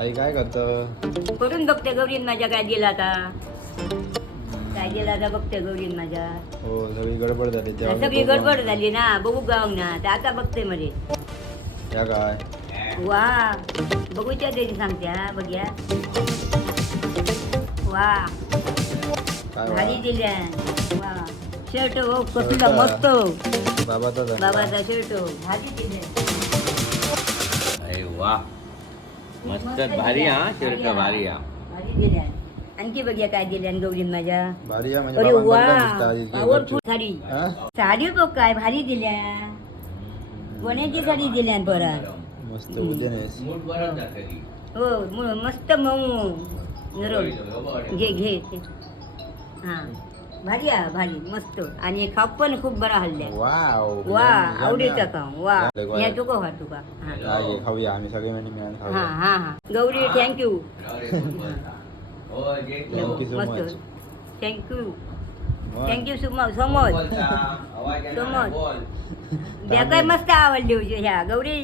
आई काय करतं? करून बघते गौरीन माझ्या काय दिला आता. काय दिला आता बघते गौरीन माझ्या. हो सगळी गडबड झाली सगळी गडबड झाली ना बघू गाव ना तर आता बघते मध्ये. या काय वा बघूच्या त्याची सांगत्या बघ्या. वा काय भारी वा? दिल्या. वा शर्ट हो कसला मस्त बाबाचा धंदा. बाबाचा शर्ट भारी दिल्या. अरे वा मस्त भारी हा शर्ट भारी हा. भारी दिल्या. आणखी बघ्या काय दिल्या गौरीन माझ्या. भारी आहे म्हणजे अरे वा बाबांकडे दिसतं आधी. पावरफुल साडी. हा? साडी बघ काय भारी दिल्या. कोण्याची साडी दिल्या परत. मस्त उद्यानेस. मूड बरं जातं की. हो मस्त मऊ नरम. घे घे हा भारी आहे भारी मस्त आणि खाप पण खूप बरा हल्ल्या. वाव वा आवडीचा काम वा वा. या तुका हा तुका हा काय खाऊया आम्ही सगळे मिळून हा खाऊया. हा हा गौरी थँक्यू हो जे Thank you so much. मस्त थँक्यू वा. थँक्यू सो मच आवाज बोल. द्या काय मस्त आवडली ह्या गौरी.